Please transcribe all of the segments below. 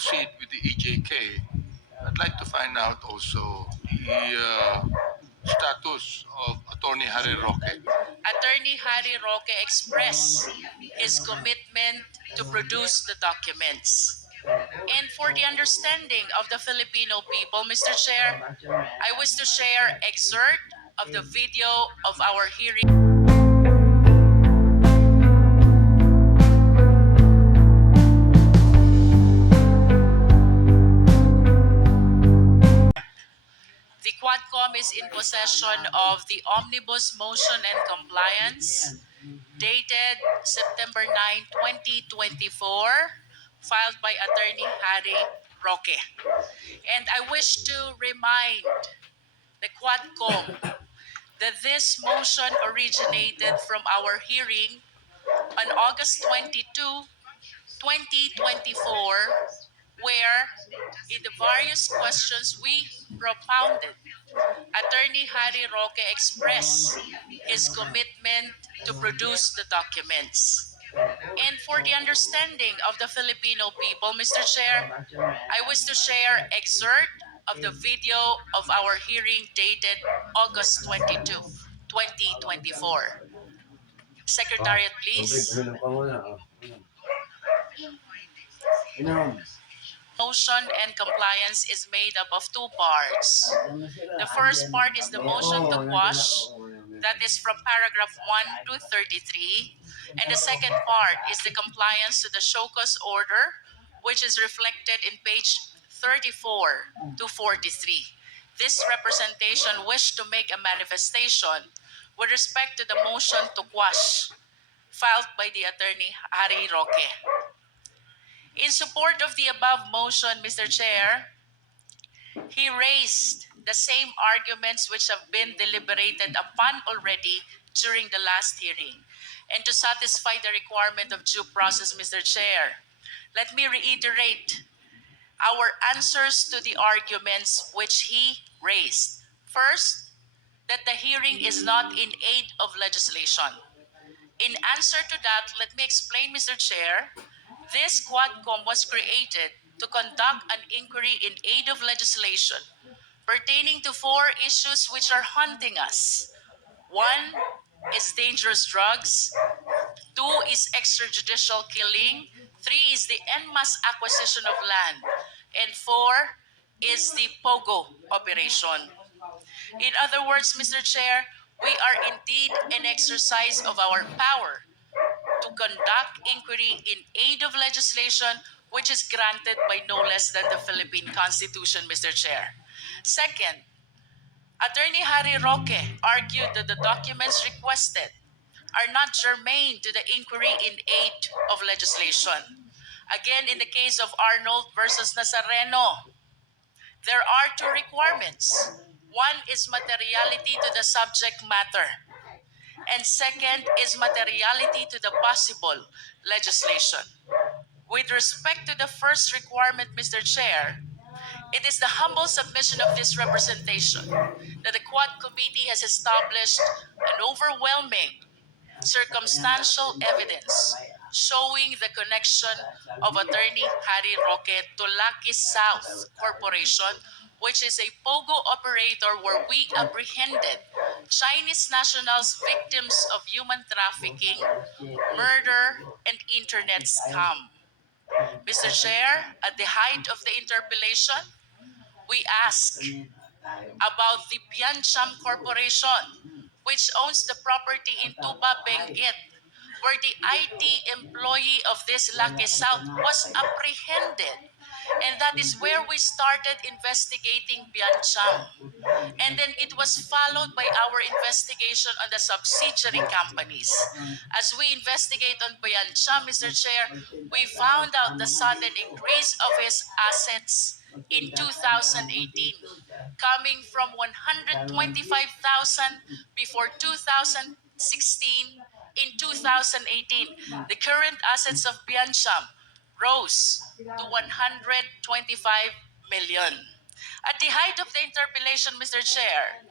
proceed with the EJK, I'd like to find out also the status of Attorney Harry Roque. Attorney Harry Roque expressed his commitment to produce the documents. And for the understanding of the Filipino people, Mr. Chair, I wish to share excerpt of the video of our hearing. The Quadcom is in possession of the Omnibus Motion and Compliance dated September 9, 2024, filed by Attorney Harry Roque. And I wish to remind the Quadcom that this motion originated from our hearing on August 22, 2024, where in the various questions we propounded, Attorney Harry Roque expressed his commitment to produce the documents. And for the understanding of the Filipino people, Mr. Chair, I wish to share excerpt of the video of our hearing dated August 22, 2024. Secretariat, please. Motion and compliance is made up of two parts. The first part is the motion to quash, that is from paragraph 1 to 33. And the second part is the compliance to the show cause order, which is reflected in page 34 to 43. This representation wished to make a manifestation with respect to the motion to quash filed by the attorney Harry Roque. In support of the above motion, Mr. Chair, he raised the same arguments which have been deliberated upon already during the last hearing. And to satisfy the requirement of due process, Mr. Chair, let me reiterate our answers to the arguments which he raised. First, that the hearing is not in aid of legislation. In answer to that, let me explain, Mr. Chair, this Quadcom was created to conduct an inquiry in aid of legislation pertaining to four issues which are haunting us. One is dangerous drugs. Two is extrajudicial killing. Three is the en masse acquisition of land. And four is the Pogo operation. In other words, Mr. Chair, we are indeed in exercise of our power to conduct inquiry in aid of legislation which is granted by no less than the Philippine Constitution, Mr. Chair. Second, Attorney Harry Roque argued that the documents requested are not germane to the inquiry in aid of legislation. Again, in the case of Arnold versus Nazareno, there are two requirements. One is materiality to the subject matter, and second is materiality to the possible legislation. With respect to the first requirement, Mr. Chair, it is the humble submission of this representation that the Quad Committee has established an overwhelming circumstantial evidence showing the connection of attorney Harry Roque to Lucky South Corporation, which is a Pogo operator where we apprehended Chinese nationals victims of human trafficking, murder, and internet scam. Mr. Chair, at the height of the interpellation, we ask about the Biancham Corporation, which owns the property in Tuba, Benguet, where the IT employee of this Lucky South was apprehended. And that is where we started investigating Biancham. And then it was followed by our investigation on the subsidiary companies. As we investigate on Biancham, Mr. Chair, we found out the sudden increase of his assets in 2018, coming from 125,000 before 2016. In 2018, the current assets of Biancham rose to 125 million. At the height of the interpellation, Mr. Chair,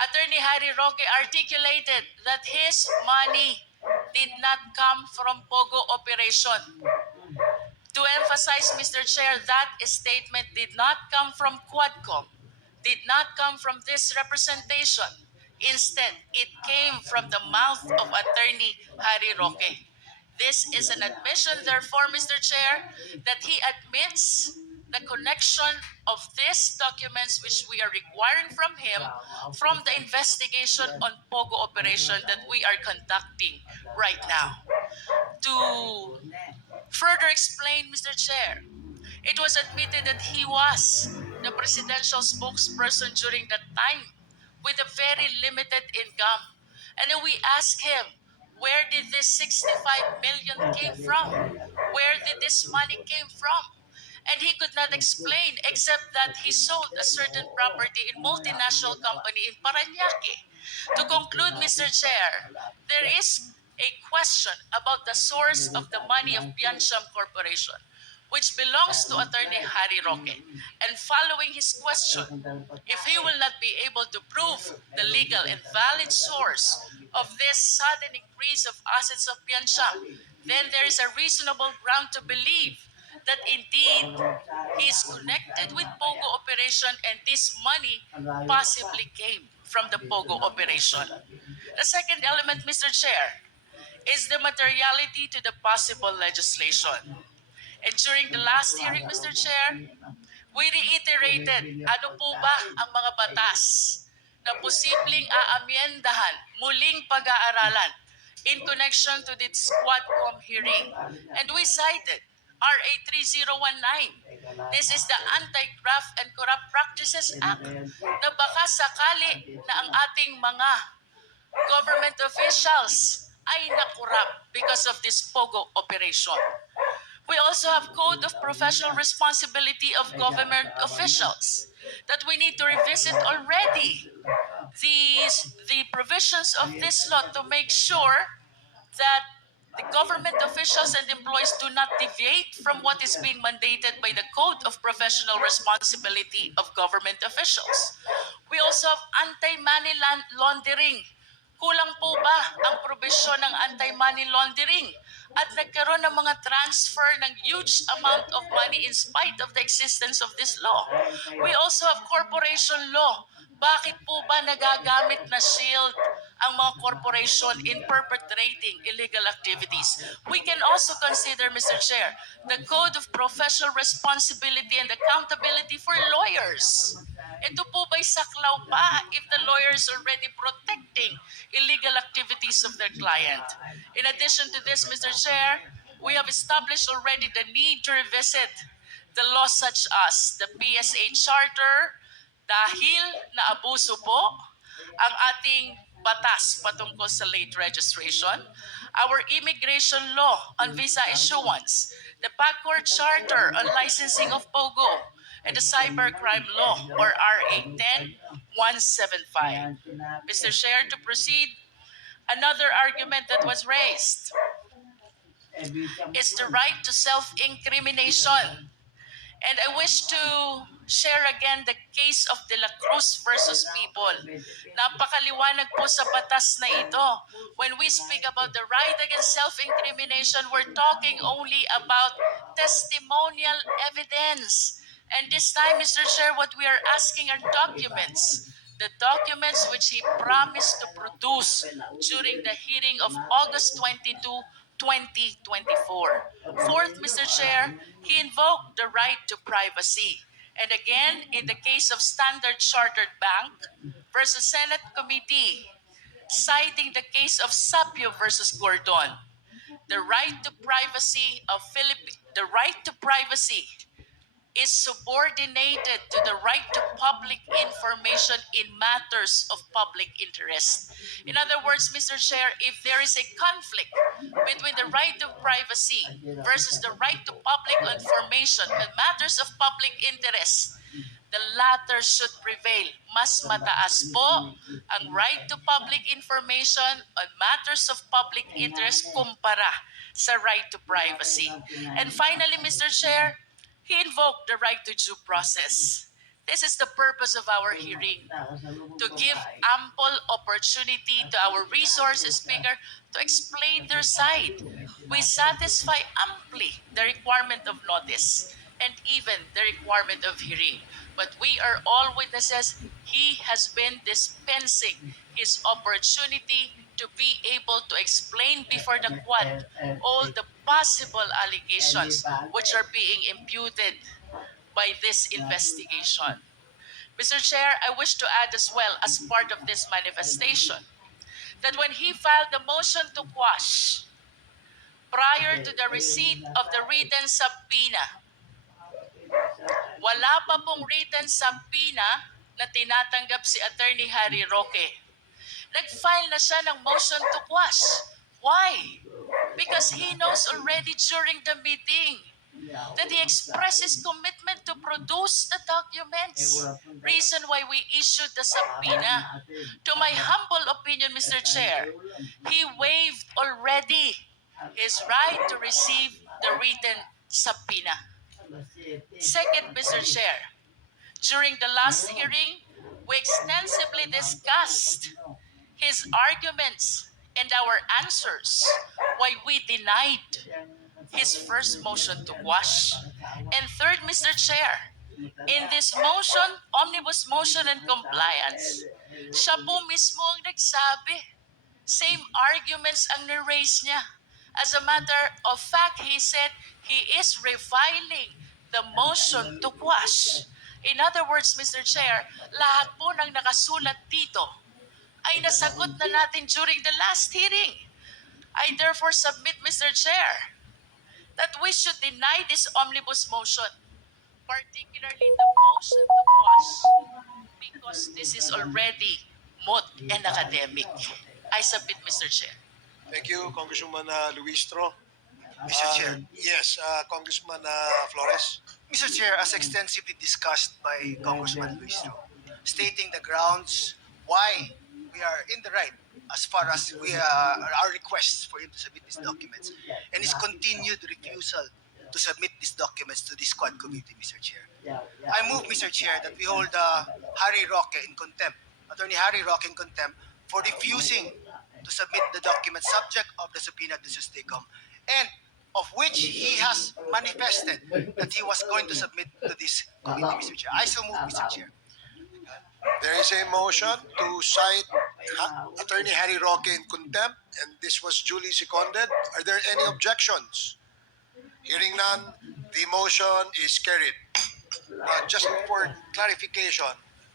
Attorney Harry Roque articulated that his money did not come from Pogo operation. To emphasize, Mr. Chair, that statement did not come from Quadcom, did not come from this representation. Instead, it came from the mouth of Attorney Harry Roque. This is an admission, therefore, Mr. Chair, that he admits the connection of these documents which we are requiring from him from the investigation on Pogo operation that we are conducting right now. To further explain, Mr. Chair, it was admitted that he was the presidential spokesperson during that time with a very limited income. And then we asked him, where did this 65 million came from? Where did this money came from? And he could not explain except that he sold a certain property in multinational company in Paranaque. To conclude, Mr. Chair, there is a question about the source of the money of Biancham Corporation, which belongs to Attorney Harry Roque. And following his question, if he will not be able to prove the legal and valid source of this sudden increase of assets of Biancham, then there is a reasonable ground to believe that indeed he is connected with Pogo operation and this money possibly came from the Pogo operation. The second element, Mr. Chair, is the materiality to the possible legislation. And during the last hearing, Mr. Chair, we reiterated ano po ba ang mga batas na posibleng aamyendahan, muling pag-aaralan in connection to this Quadcom hearing. And we cited RA 3019. This is the Anti-Graft and Corrupt Practices Act na baka sakali na ang ating mga government officials ay nakurap because of this Pogo operation. We also have Code of Professional Responsibility of Government Officials that we need to revisit already. The provisions of this law to make sure that the government officials and employees do not deviate from what is being mandated by the Code of Professional Responsibility of Government Officials. We also have anti-money laundering. Kulang po ba ang probisyon ng anti-money laundering? At nagkaroon ng mga transfer ng huge amount of money in spite of the existence of this law. We also have corporation law. Bakit po ba nagagamit na shield ang mga corporation in perpetrating illegal activities? We can also consider, Mr. Chair, the Code of Professional Responsibility and Accountability for Lawyers. Ito po ba'y saklaw pa if the lawyers are already protecting illegal activities of their client? In addition to this, Mr. Chair, we have established already the need to revisit the laws such as the PSA Charter dahil naabuso po ang ating batas patungkol sa late registration, our immigration law on visa issuance, the PAGCOR Charter on licensing of Pogo, and the cybercrime law or RA 10175. Mr. Chair, to proceed, another argument that was raised is the right to self-incrimination. And I wish to share again the case of De La Cruz versus People. Napakaliwanag po sa batas na ito. When we speak about the right against self-incrimination, we're talking only about testimonial evidence. And this time, Mr. Chair, what we are asking are documents. The documents which he promised to produce during the hearing of August 22, 2024. Fourth, Mr. Chair, he invoked the right to privacy. And again, in the case of Standard Chartered Bank versus Senate Committee, citing the case of Sapio versus Gordon, the right to privacy of the right to privacy is subordinated to the right to public information in matters of public interest. In other words, Mr. Chair, if there is a conflict between the right to privacy versus the right to public information in matters of public interest, the latter should prevail. Mas mataas po ang right to public information on matters of public interest kumpara sa right to privacy. And finally, Mr. Chair, he invoked the right to due process. This is the purpose of our hearing, to give ample opportunity to our resource speaker to explain their side. We satisfy amply the requirement of notice and even the requirement of hearing. But we are all witnesses. He has been dispensing his opportunity to be able to explain before the Quad all the possible allegations which are being imputed by this investigation. Mr. Chair, I wish to add as well, as part of this manifestation, that when he filed the motion to quash, prior to the receipt of the written subpoena, wala pa pong written subpoena na tinatanggap si Attorney Harry Roque. Nag-file na siya ng motion to quash. Why? Because he knows already during the meeting that he expressed his commitment to produce the documents. Reason why we issued the subpoena. To my humble opinion, Mr. Chair, he waived already his right to receive the written subpoena. Second, Mr. Chair, during the last hearing, we extensively discussed his arguments and our answers why we denied his first motion to quash. And third, Mr. Chair, in this motion, omnibus motion and compliance, siya po mismo ang nagsabi. Same arguments ang na-raise niya. As a matter of fact, he said he is reviling the motion to quash. In other words, Mr. Chair, lahat po ng nakasulat dito ay nasagot na natin during the last hearing. I therefore submit, Mr. Chair, that we should deny this omnibus motion, particularly the motion to quash, because this is already moot and academic. I submit, Mr. Chair. Thank you, Congresswoman Luistro. Mr. Chair. Yes, Congressman Flores. Mr. Chair, as extensively discussed by Congressman Luistro, stating the grounds why we are in the right as far as our requests for him to submit these documents and his continued refusal to submit these documents to this Quad Committee, Mr. Chair. I move, Mr. Chair, that we hold Harry Roque in contempt, Attorney Harry Roque in contempt for refusing to submit the documents subject of the subpoena de Susdecom and of which he has manifested that he was going to submit to this committee, Mr. Chair. I so move, Mr. Chair. There is a motion to cite Attorney Harry Roque in contempt, and this was duly seconded. Are there any objections? Hearing none, the motion is carried. Just for clarification,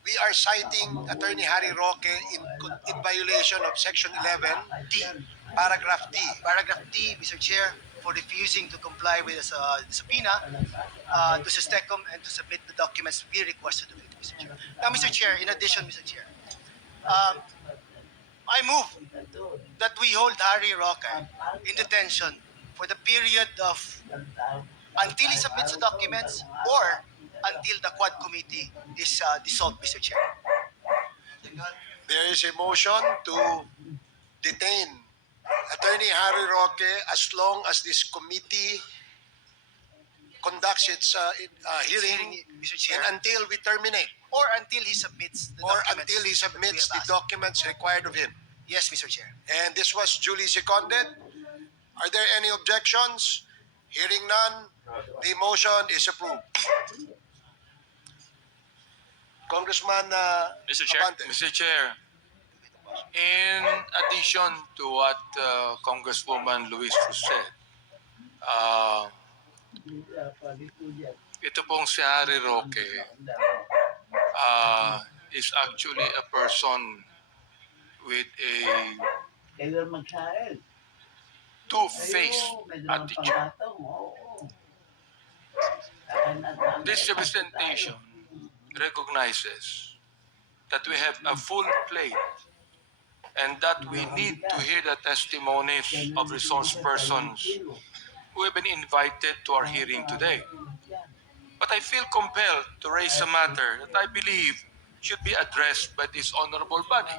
we are citing Attorney Harry Roque in violation of Section 11, D. Paragraph D. Paragraph D, Mr. Chair, for refusing to comply with the subpoena to Susdecom and to submit the documents we requested of it, Mr. Chair. Now, Mr. Chair, in addition, Mr. Chair, I move that we hold Harry Roque in detention for the period of until he submits the documents or until the Quad Committee is dissolved, Mr. Chair. There is a motion to detain Attorney Harry Roque as long as this committee conducts its hearing Mr. Chair, and until we terminate or until he submits the or documents until he that we submits have the asked. documents required of him. Yes, Mr. Chair. And this was duly seconded. Are there any objections? Hearing none, the motion is approved. Congressman Mr. Chair. Abante. Mr. Chair, in addition to what Congresswoman Luis said, ito pong si Harry Roque is actually a person with a two-faced attitude. This representation recognizes that we have a full plate and that we need to hear the testimonies of resource persons who have been invited to our hearing today. But I feel compelled to raise a matter that I believe should be addressed by this honorable body.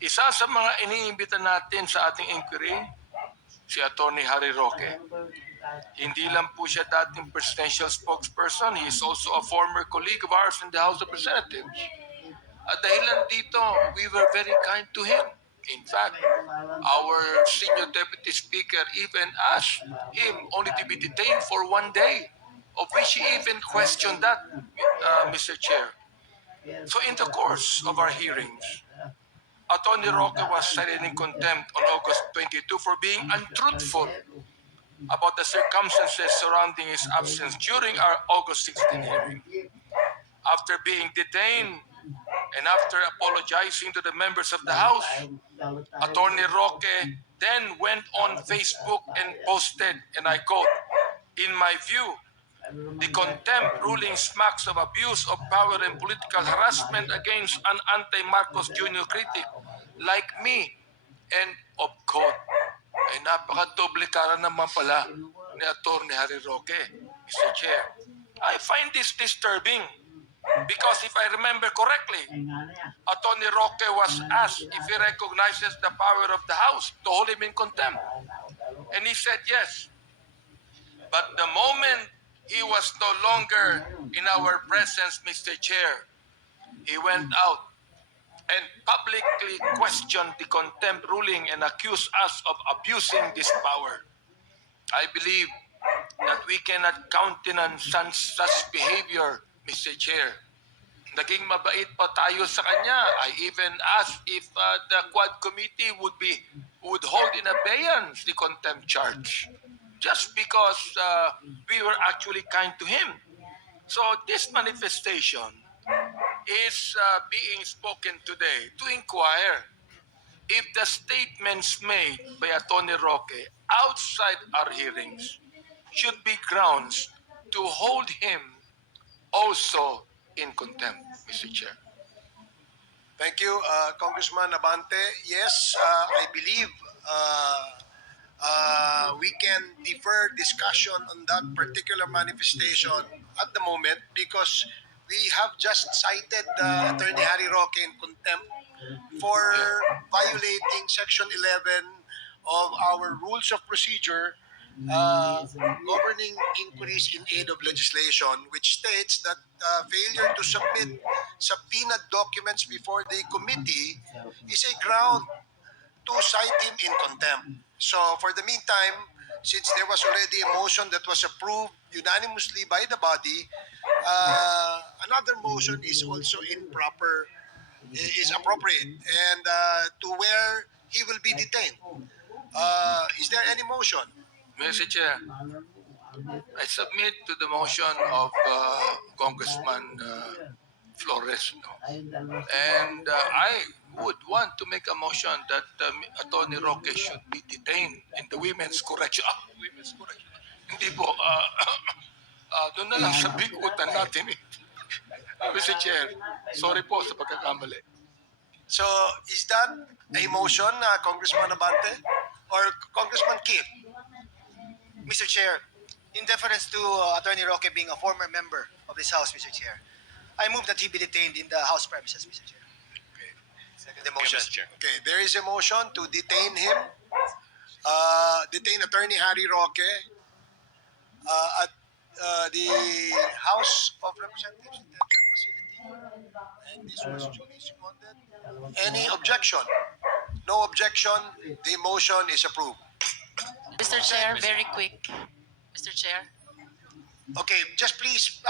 Isa sa mga iniimbita natin sa ating inquiry si Attorney Harry Roque. Hindi lang po siya dating presidential spokesperson, he is also a former colleague of ours in the House of Representatives. At dahilan dito, we were very kind to him. In fact, our senior deputy speaker even asked him only to be detained for 1 day, of which he even questioned that, Mr. Chair. So in the course of our hearings, Attorney Roque was cited in contempt on August 22 for being untruthful about the circumstances surrounding his absence during our August 16 hearing. After being detained and after apologizing to the members of the House, Attorney Roque then went on Facebook and posted, and I quote, "In my view, the contempt ruling smacks of abuse of power and political harassment against an anti-Marcos Jr. critic like me," end of quote. Ay napaka-doble kara naman pala ni Attorney Harry Roque, Mr. Chair. I find this disturbing because if I remember correctly, Attorney Roque was asked if he recognizes the power of the House to hold him in contempt. And he said yes. But the moment he was no longer in our presence, Mr. Chair, he went out and publicly questioned the contempt ruling and accused us of abusing this power. I believe that we cannot countenance such behavior, Mr. Chair. Naging mabait pa tayo sa kanya. I even asked if the Quad Committee would hold in abeyance the contempt charge just because we were actually kind to him. So this manifestation is being spoken today to inquire if the statements made by Attorney Roque outside our hearings should be grounds to hold him also in contempt, Mr. Chair. Thank you, Congressman Abante. Yes, I believe we can defer discussion on that particular manifestation at the moment because we have just cited Attorney Harry Roque in contempt for violating Section 11 of our Rules of Procedure governing inquiries in aid of legislation, which states that failure to submit subpoenaed documents before the committee is a ground to cite him in contempt. So for the meantime, since there was already a motion that was approved unanimously by the body, another motion is also improper, is appropriate, and to where he will be detained. Is there any motion? Mr. Chair, I submit to the motion of Congressman Flores. No? And I would want to make a motion that Attorney Roque should be detained in the women's correction. Women's correction. Hindi po, doon na lang sa bigutan natin. Mr. Chair, sorry po sa pagkakamali. So is that a motion, Congressman Abante? Or Congressman Keith? Mr. Chair, in deference to Attorney Roque being a former member of this House, Mr. Chair, I move that he be detained in the House premises, Mr. Chair. Second the motion. Okay, there is a motion to detain him, detain Attorney Harry Roque at the House of Representatives Detention Facility. And this was duly seconded. Any objection? No objection. The motion is approved. Mr. Chair, very quick. Mr. Chair. Okay, just please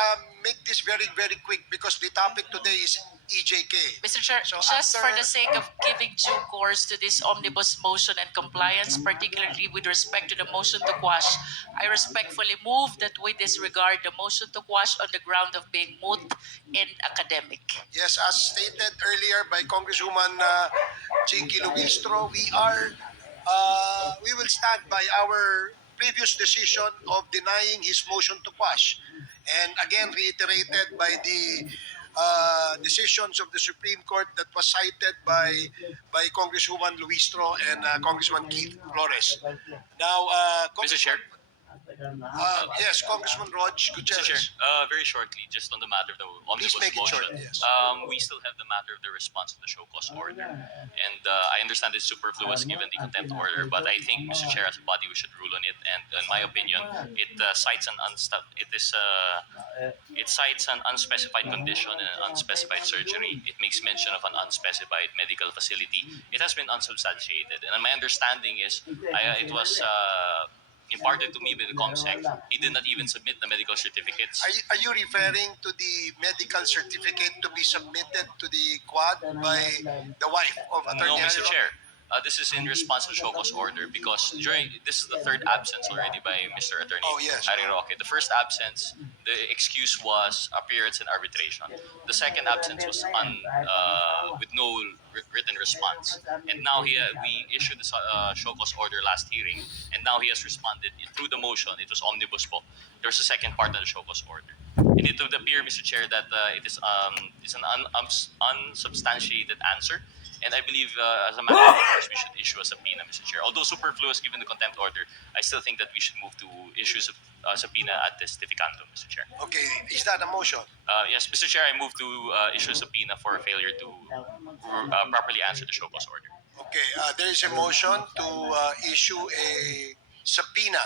make this very, very quick because the topic today is EJK. Mr. Chair, So just after- for the sake of giving due course to this omnibus motion and compliance, particularly with respect to the motion to quash, I respectfully move that we disregard the motion to quash on the ground of being moot and academic. Yes, as stated earlier by Congresswoman Chinky Luistro, we will stand by our previous decision of denying his motion to quash. And again, reiterated by the decisions of the Supreme Court that was cited by Congresswoman Luistro and Congressman Keith Flores. Now, Mr. Chair. Yes, Congressman Rog Mr. Chair, Gutierrez. very shortly, just on the matter of the omnibus make it motion, short, yes. we still have the matter of the response to the show cause order. And I understand it's superfluous given the contempt order, but I think, Mr. Chair, as a body, we should rule on it. And in my opinion, it cites it cites an unspecified condition and an unspecified surgery. It makes mention of an unspecified medical facility. It has been unsubstantiated. And my understanding is it was imparted to me by the ComSec. He did not even submit the medical certificates. Are you referring to the medical certificate to be submitted to the Quad by the wife of Attorney No, Mr. Harry Roque? Chair. This is in response to show cause order because this is the third absence already by Mr. Attorney Oh, yes. Harry Roque. The first absence, the excuse was appearance in arbitration. The second absence was with no written response. And now we issued the show cause order last hearing, and now he has responded through the motion. It was omnibus po. There's a second part of the show cause order. And it would appear, Mr. Chair, that it's an unsubstantiated answer. And I believe, as a matter of course, we should issue a subpoena, Mr. Chair. Although superfluous given the contempt order, I still think that we should move to issue a subpoena at testificandum, Mr. Chair. Okay, is that a motion? Yes, Mr. Chair, I move to issue a subpoena for failure to properly answer the show cause order. Okay, there is a motion to issue a subpoena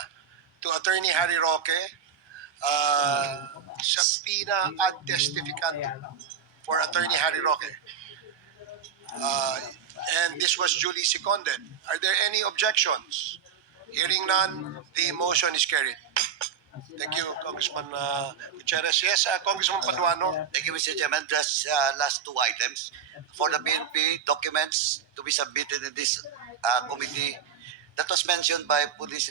to Attorney Harry Roque, subpoena ad testificandum for Attorney Harry Roque. And this was duly seconded. Are there any objections? Hearing none, the motion is carried. Thank you, Congressman Gutierrez. Yes, Congressman Paduano. Thank you, Mr. Chairman. Just last two items. For the PNP documents to be submitted in this committee, that was mentioned by Police